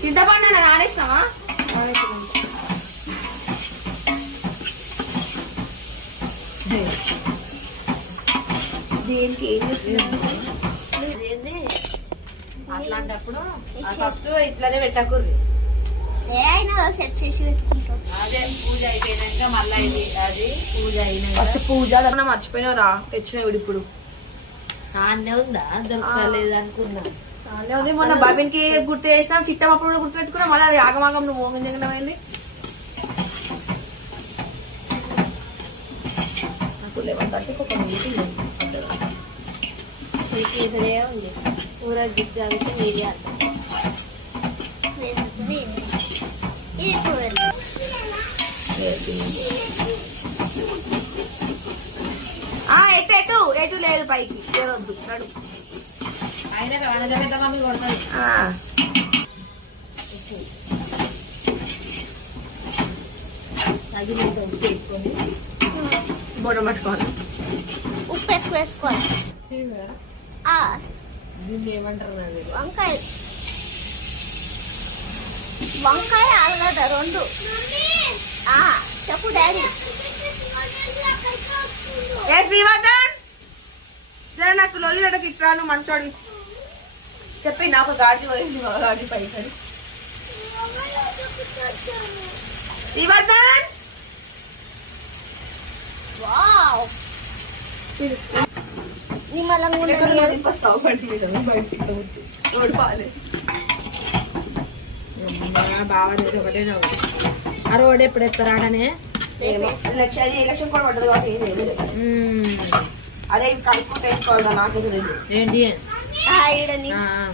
చింతపండు నేను ఆడేసినావా దేనికి ఏం చేస్తున్నావు? అదేంది? అట్లాంటప్పుడు ఆ ఫస్ట్ ఇట్లానే పెట్టకూడదు. ఏ అయినా సెట్ చేసి పెట్టుకుంటాం అదే పూజ అయిపోయినాక మళ్ళీ ఇది అది పూజ అయినాక. ఫస్ట్ పూజ మర్చిపోయినారా తెచ్చినావు ఇప్పుడు. ఆన్నే ఉందా? దొరకలేదు అనుకున్నా. మొన్న బాబిన్కి గుర్తు చేసినాం చిట్టమప్పుడు కూడా గుర్తు పెట్టుకున్నాం మళ్ళీ అది ఆగమాగం నువ్వు మోగం జగన్ అయింది నాకు లెవెన్ థర్టీకి ఒక మీటింగ్ ఉంది. మీరే ఎటు ఎటు? ఎటు లేదు పైకి. చేరొద్దు నడు. తగినంత ఉప్పు వేసుకొని బొడ పట్టుకోవాలి ఉప్పు ఎక్కువ వేసుకోవాలి ఆ, దీన్ని ఏమంటారు నాకు. వంకాయ వంకాయ ఆలుగడ్డ రెండు ఆ, చెప్పు డాడీ ఏ శ్రీవర్ధన్ నాకు లొల్లి పెట్టకి ఇట్రాను మంచోడి చెప్పి నాకు గాడి పోయింది గాడి పైకి. శ్రీవర్ధన్! నింపస్తావు బండి మీద బయటికి బావ నీది ఒకటే నవ్వు. ఆ రోడ్ ఎప్పుడు ఎత్తరాడనే? ఎలక్షన్ ఎలక్షన్ కూడా పడ్డది కాబట్టి అదే కడుక్కుంటే లేదు ఏంటి? ఆ, ఈడ ని- ఆ, ఆ.